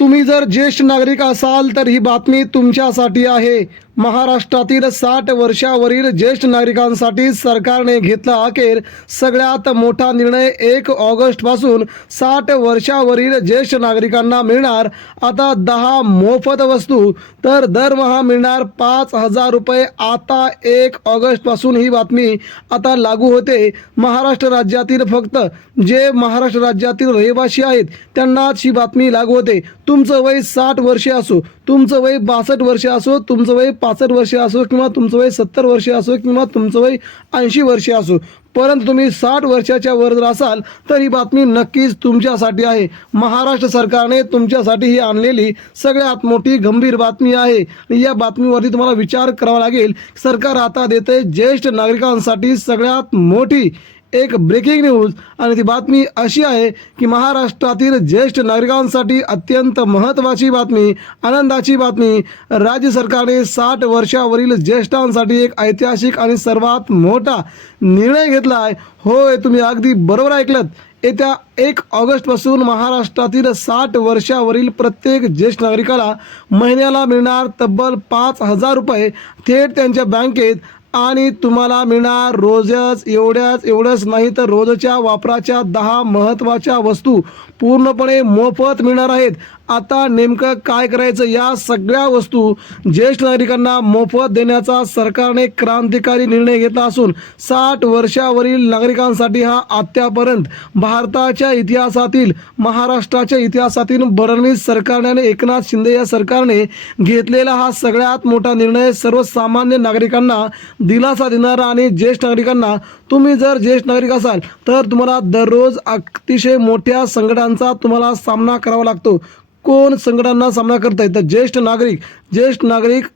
तुम्ही जर ज्येष्ठ नागरिक असाल तर ही बातमी तुमच्यासाठी आहे। महाराष्ट्रातील 60 वर्षावरील ज्येष्ठ नागरिकांसाठी सरकारने घेतला अखेर सगळ्यात मोठा निर्णय। 1 ऑगस्ट पासून 60 वर्षावरील ज्येष्ठ नागरिकांना मिळणार आता 10 मोफत वस्तू, तर दरमहा मिळणार 5,000 रुपये। आता 1 ऑगस्ट पासून ही बातमी आता लागू होते। महाराष्ट्र राज्यातील फक्त जे महाराष्ट्र राज्यातील रहिवासी आहेत त्यांनाच ही बातमी लागू होते। तुमचं वय 60 वर्षे असो, तुमचं वय 62 वर्षे असो, तुमचं वय 65 वर्षे असो, किंवा तुमचं वय 70 वर्षे असो, किंवा तुमचं वय 80 वर्षे असो, परंतु तुम्ही 60 वर्षाच्या वर जर असाल तर ही बातमी नक्कीच तुमच्यासाठी आहे। महाराष्ट्र सरकारने तुमच्यासाठी ही आणलेली सगळ्यात मोठी गंभीर बातमी आहे। या बातमीवरती तुम्हाला विचार करावा लागेल। सरकार आता देते ज्येष्ठ नागरिकांसाठी सगळ्यात मोठी एक ब्रेकिंग न्यूज, आणि ती बातमी अशी आहे की महाराष्ट्रातील ज्येष्ठ नागरिकांसाठी अत्यंत महत्त्वाची बातमी, आनंदाची बातमी। राज्य सरकारने 60 वर्षावरील ज्येष्ठांसाठी एक ऐतिहासिक आणि सर्वात मोठा निर्णय घेतला आहे। होय, तुम्ही अगदी बरोबर ऐकलत। येत्या 1 ऑगस्टपासून महाराष्ट्रातील 60 वर्षावरील प्रत्येक ज्येष्ठ नागरिकाला महिन्याला मिळणार तब्बल 5,000 रुपये थेट त्यांच्या बँकेत, आणि तुम्हाला मिळणार एवढंच नाही तर रोजच्या वापराच्या 10 महत्त्वाच्या वस्तू पूर्णपणे मोफत मिळणार आहेत। आता नेमकं काय करायचं? या सगळ्या वस्तू ज्येष्ठ नागरिकांना मोफत देण्याचा सरकारने क्रांतिकारी निर्णय घेतला असून 60 वर्षावरील नागरिकांसाठी हा आत्तापर्यंत भारताच्या इतिहासातील, महाराष्ट्राच्या इतिहासातील फडणवीस सरकारने, एकनाथ शिंदे या सरकारने घेतलेला हा सगळ्यात मोठा निर्णय। सर्वसामान्य नागरिकांना दिलासा देणारा आणि ज्येष्ठ नागरिकांना, तुम्ही जर ज्येष्ठ नागरिक असाल तर तुम्हाला दररोज अतिशय मोठ्या संकटांचा तुम्हाला सामना करावा लागतो। कोण संकटांना सामना करत आहे? तर ज्येष्ठ नागरिक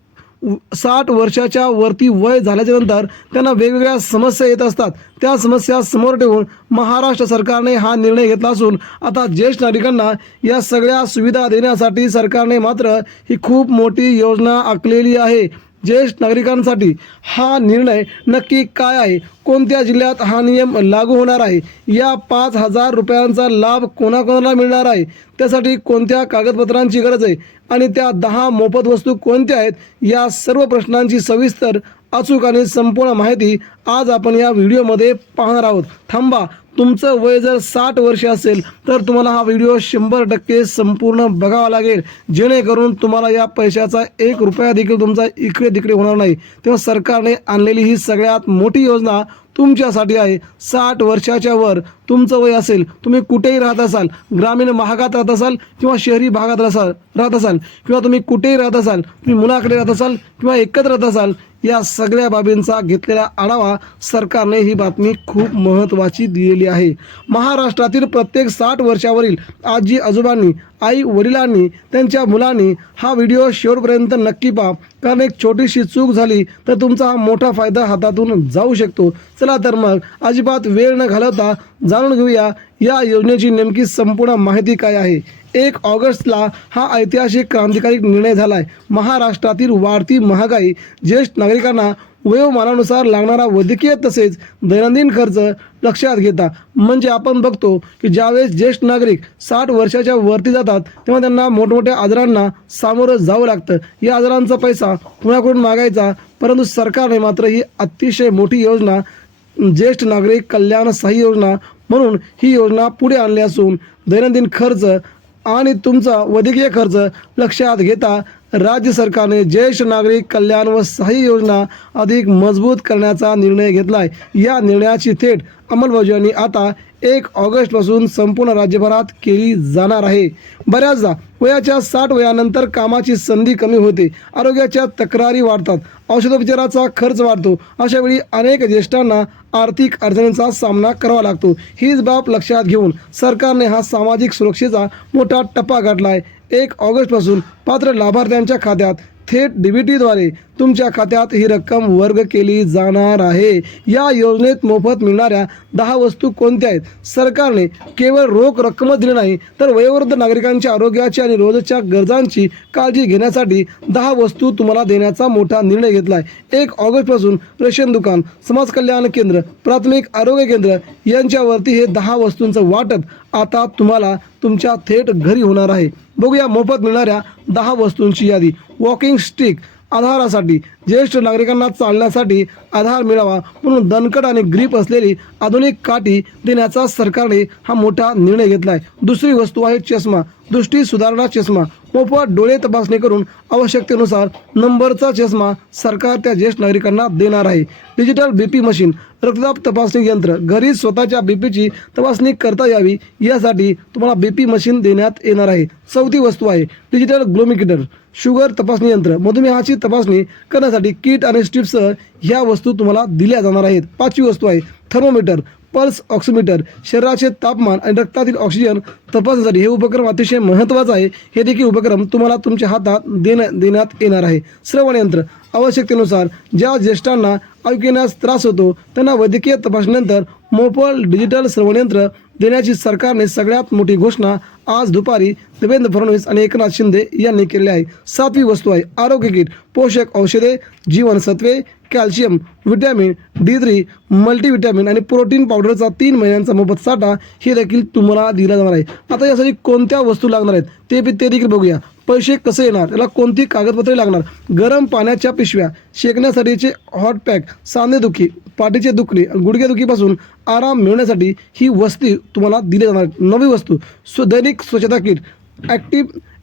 60 वर्षाच्या वरती वय झाल्याच्या नंतर त्यांना वेगवेगळ्या समस्या येत असतात। त्या समस्या समोर ठेवून महाराष्ट्र सरकारने हा निर्णय घेतला असून आता ज्येष्ठ नागरिकांना या सगळ्या सुविधा देण्यासाठी सरकारने मात्र ही खूप मोठी योजना आखलेली आहे। ज्येष्ठ नागरिकांसाठी हा निर्णय नक्की काय आहे? कोणत्या जिल्ह्यात हा नियम लागू होणार आहे? या 5,000 रुपयांचा लाभ कोणाकोणाला मिळणार आहे? त्यासाठी कोणत्या कागदपत्रांची गरज आहे? आणि त्या 10 मोफत वस्तू कोणत्या आहेत? या सर्व प्रश्नांची सविस्तर, अचूक आणि संपूर्ण माहिती आज आपण या व्हिडिओमध्ये पाहणार आहोत। थांबा, तुमचं वय जर 60 वर्ष असेल तर तुम्हाला हा व्हिडिओ 100% संपूर्ण बघावा लागेल, जेणेकरून तुम्हाला या पैशाचा 1 रुपया देखील तुमचा इकडे तिकडे होणार नाही। तेव्हा सरकारने आणलेली ही सगळ्यात मोठी योजना तुमच्यासाठी आहे। 60 वर्षाच्या वर तुमचं वय असेल, तुम्ही कुठेही राहत असाल, ग्रामीण भागात राहत असाल किंवा शहरी भागात राहत असाल, किंवा तुम्ही कुठेही राहत असाल, तुम्ही मुलाकडे राहत असाल किंवा एकत्र राहत असाल, या सगळ्या बाबींचा घेतलेला आढावा सरकारने ही बातमी खूप महत्त्वाची दिलेली आहे। महाराष्ट्रातील प्रत्येक 60 वर्षावरील आजी आजोबांनी, आई वडिलांनी, त्यांच्या मुलांनी हा व्हिडिओ शेवटपर्यंत नक्की पहा, कारण एक छोटीशी चूक झाली तर तुमचा हा मोठा फायदा हातातून जाऊ शकतो। चला तर मग अजिबात वेळ न घालवता जाणून घेऊया या योजनेची नेमकी संपूर्ण माहिती काय आहे। 1 ऑगस्टला हा ऐतिहासिक क्रांतिकारी निर्णय झाला आहे। महाराष्ट्रातील वाढती महागाई, ज्येष्ठ नागरिकांना वयोमानानुसार लागणारा वैद्यकीय तसेच दैनंदिन खर्च लक्षात घेता, म्हणजे आपण बघतो की ज्यावेळेस ज्येष्ठ नागरिक 60 वर्षाच्या वरती जातात तेव्हा त्यांना मोठमोठ्या आजारांना सामोरं जावं लागतं। या आजारांचा पैसा कुणाकडून मागायचा? परंतु सरकारने मात्र ही अतिशय मोठी योजना, ज्येष्ठ नागरिक कल्याण सहाय्य योजना म्हणून ही योजना पुढे आणली असून दैनंदिन खर्च आणि तुमचा वैद्यकीय खर्च लक्षात घेता राज्य सरकारने ज्येष्ठ नागरिक कल्याण व सहाय्य योजना अधिक मजबूत करण्याचा निर्णय घेतला आहे। या निर्णयाची थेट अंमलबजावणी आता 1 ऑगस्टपासून संपूर्ण राज्यभरात केली जाणार आहे। बऱ्याचदा वयाच्या 60 वयानंतर कामाची संधी कमी होते, आरोग्याच्या तक्रारी वाढतात, औषधोपचाराचा खर्च वाढतो। अशा वेळी अनेक ज्येष्ठांना आर्थिक अडचणींचा सामना करावा लागतो। हीच बाब लक्षात घेऊन सरकारने हा सामाजिक सुरक्षेचा मोठा टप्पा गाठला आहे। 1 ऑगस्टपासून पात्र लाभार्थ्यांच्या खात्यात थेट DBTद्वारे तुमच्या खात्यात ही रक्कम वर्ग केली जाणार आहे। या योजनेत मोफत मिळणाऱ्या 10 वस्तू कोणत्या आहेत? सरकारने केवळ रोख रक्कमच दिली नाही, तर वयोवृद्ध नागरिकांच्या आरोग्याची आणि रोजच्या गरजांची काळजी घेण्यासाठी 10 वस्तू तुम्हाला देण्याचा मोठा निर्णय घेतला आहे। 1 ऑगस्टपासून रेशन दुकान, समाज कल्याण केंद्र, प्राथमिक आरोग्य केंद्र यांच्यावरती हे 10 वस्तूंचं वाटप आता तुम्हाला तुमच्या थेट घरी होणार आहे. बघूया मोफत मिळणाऱ्या 10 वस्तूंची यादी. वॉकिंग स्टिक आधारासाठी, ज्येष्ठ नागरिकांना चालण्यासाठी आधार मिळावा म्हणून दणकट आणि ग्रीप असलेली आधुनिक काठी देण्याचा सरकारने हा मोठा निर्णय घेतला आहे. दुसरी वस्तू आहे चष्मा, दृष्टी सुधारणा चष्मा. मोफत डोळे तपासणी करून आवश्यकतेनुसार नंबरचा चष्मा सरकार त्या ज्येष्ठ नागरिकांना देणार आहे. डिजिटल बीपी मशीन, रक्तदाब तपासणी यंत्र. घरी स्वतःच्या बीपीची तपासणी करता यावी यासाठी तुम्हाला बीपी मशीन देण्यात येणार आहे. चौथी वस्तू आहे डिजिटल ग्लोमीटर, शुगर तपासणी यंत्र. मधुमेहाची तपासणी करण्यासाठी किट आणि स्ट्रिप्ससह ह्या वस्तू तुम्हाला दिल्या जाणार आहेत. पाचवी वस्तू आहे थर्मोमीटर, पल्स ऑक्सिमीटर. शरीराचे तापमान आणि रक्तातील ऑक्सिजन तपासण्यासाठी हे उपक्रम अतिशय महत्त्वाचं आहे. हे देखील उपक्रम तुम्हाला तुमच्या हातात देण्यात येणार आहे. श्रवण यंत्र, आवश्यकतेनुसार ज्या ज्येष्ठांना ऐकण्यास त्रास होतो त्यांना वैद्यकीय तपासणीनंतर मोफत डिजिटल श्रवण यंत्र देण्याची सरकारने सगळ्यात मोठी घोषणा आज दुपारी देवेंद्र फडणवीस आणि एकनाथ शिंदे यांनी केली आहे. सातवी वस्तू आहे आरोग्य किट, पोषक औषधे, जीवनसत्वे, कॅल्शियम, व्हिटॅमिन D3, मल्टीव्हिटॅमिन आणि प्रोटीन पावडरचा 3 महिन्यांचा मोफत साठा हे देखील तुम्हाला दिला जाणार आहे. आता यासाठी कोणत्या वस्तू लागणार आहेत ते देखील बघूया. पैसे कसे येणार, त्याला कोणती कागदपत्रे लागणार. गरम पाण्याच्या पिशव्या, शेकण्यासाठीचे हॉट पॅक, सांधेदुखी, पाठीचे दुखणे, गुडघेदुखीपासून आराम मिळण्यासाठी ही वस्तू तुम्हाला दिली जाणार. नवी वस्तू दैनिक स्वच्छता किट,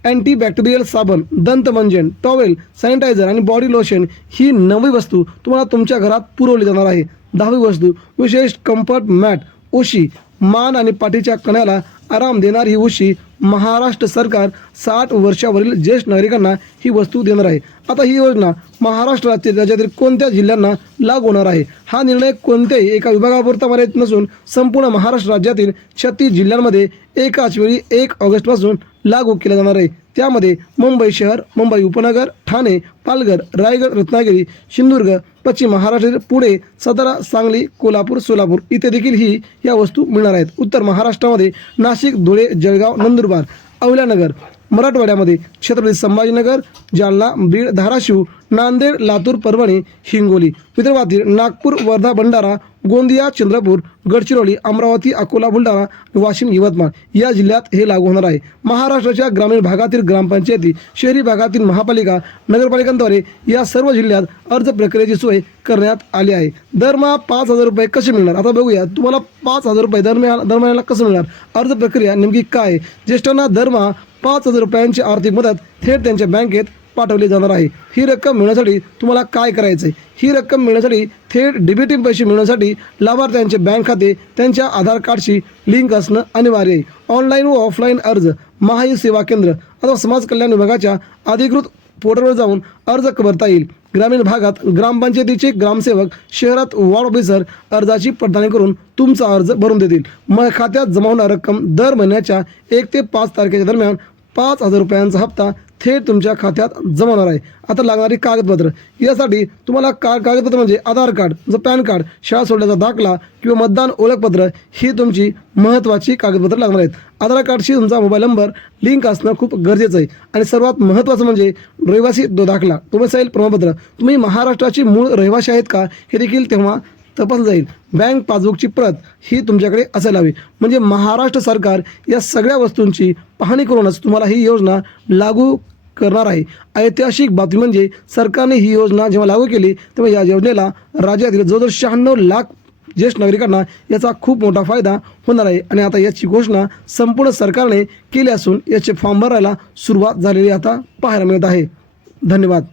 अँटीबॅक्टेरियल साबण, दंतमंजन, टॉवेल, सॅनिटायझर आणि बॉडी लोशन ही नवी वस्तू तुम्हाला तुमच्या घरात पुरवली जाणार आहे. 10वी वस्तू विशेष कम्फर्ट मॅट, उशी. मान आणि पाठीच्या कण्याला आराम देणारी ही उशी महाराष्ट्र सरकार 60 वर्षावरील ज्येष्ठ नागरिकांना ही वस्तू देणार आहे. आता ही योजना महाराष्ट्र राज्यातील कोणत्या जिल्ह्यांना लागू होणार आहे. हा निर्णय कोणत्याही एका विभागापुरता मर्यादित नसून संपूर्ण महाराष्ट्र राज्यातील 36 जिल्ह्यांमध्ये एकाच वेळी 1 ऑगस्टपासून लागू केला जाणार आहे. त्यामध्ये मुंबई शहर, मुंबई उपनगर, ठाणे, पालघर, रायगड, रत्नागिरी, सिंधुदुर्ग, पश्चिम महाराष्ट्र, पुणे, सातारा, सांगली, कोल्हापूर, सोलापूर इथे देखील या वस्तू मिळणार आहेत. उत्तर महाराष्ट्रामध्ये नाशिक, धुळे, जळगाव, नंदुरबार, अहिल्यानगर. मराठवाड्यामध्ये छत्रपती संभाजीनगर, जालना, बीड, धाराशिव, नांदेड, लातूर, परभणी, हिंगोली. विदर्भातील नागपूर, वर्धा, भंडारा, गोंदिया, चंद्रपूर, गडचिरोली, अमरावती, अकोला, बुलढाणा, वाशिम, यवतमाळ या जिल्ह्यात हे लागू होणार आहे. महाराष्ट्राच्या ग्रामीण भागातील ग्रामपंचायती, शहरी भागातील महापालिका, नगरपालिकांद्वारे या सर्व जिल्ह्यात अर्ज प्रक्रियेची सोय करण्यात आली आहे. दरमहा 5,000 रुपये कसे मिळणार आता बघूया. तुम्हाला 5,000 रुपये दर महिन्याला कसं मिळणार, अर्ज प्रक्रिया नेमकी काय. ज्येष्ठांना दरमहा 5,000 रुपयांची आर्थिक मदत थेट त्यांच्या बँकेत पाठवली जाणार आहे. ही रक्कम मिळण्यासाठी तुम्हाला काय करायचं आहे. ही रक्कम मिळण्यासाठी थेट डीबीटी पैसे मिळण्यासाठी लाभार्थ्यांचे बँक खाते त्यांच्या आधार कार्डशी लिंक असणं अनिवार्य आहे. ऑनलाईन व ऑफलाईन अर्ज महाई सेवा केंद्र अथवा समाज कल्याण विभागाच्या अधिकृत पोर्टलवर जाऊन अर्ज भरता येईल. ग्रामीण भागात ग्रामपंचायतीचे ग्रामसेवक, शहरात वॉर्ड ऑफिसर अर्जाची पडताळणी करून तुमचा अर्ज भरून देतील. मग खात्यात जमा होणारी रक्कम दर महिन्याच्या 1 ते 5 तारखेच्या दरम्यान 5,000 रुपयांचा हप्ता थेट तुमच्या खात्यात जमा होणार आहे. आता लागणारी कागदपत्र यासाठी तुम्हाला कागदपत्र म्हणजे आधार कार्ड, पॅन कार्ड, शाळा सोडल्याचा दाखला किंवा मतदान ओळखपत्र ही तुमची महत्त्वाची कागदपत्र लागणार आहेत. आधार कार्डशी तुमचा मोबाईल नंबर लिंक असणं खूप गरजेचं आहे. आणि सर्वात महत्त्वाचं म्हणजे रहिवासी दाखला, डोमिसाईल प्रमाणपत्र. तुम्ही महाराष्ट्राची मूळ रहिवासी आहेत का हे देखील तेव्हा तपासलं जाईल. बँक पासबुकची प्रत ही तुमच्याकडे असायला हवी. म्हणजे महाराष्ट्र सरकार या सगळ्या वस्तूंची पाहणी करूनच तुम्हाला ही योजना लागू करणार आहे. ऐतिहासिक बातमी म्हणजे सरकारने ही योजना जेव्हा लागू केली तेव्हा या योजनेला राज्यातील जवळजवळ 96 लाख ज्येष्ठ नागरिकांना याचा खूप मोठा फायदा होणार आहे. आणि आता याची घोषणा संपूर्ण सरकारने केली असून याचे फॉर्म भरायला सुरुवात झालेली आता पाहायला मिळत आहे. धन्यवाद.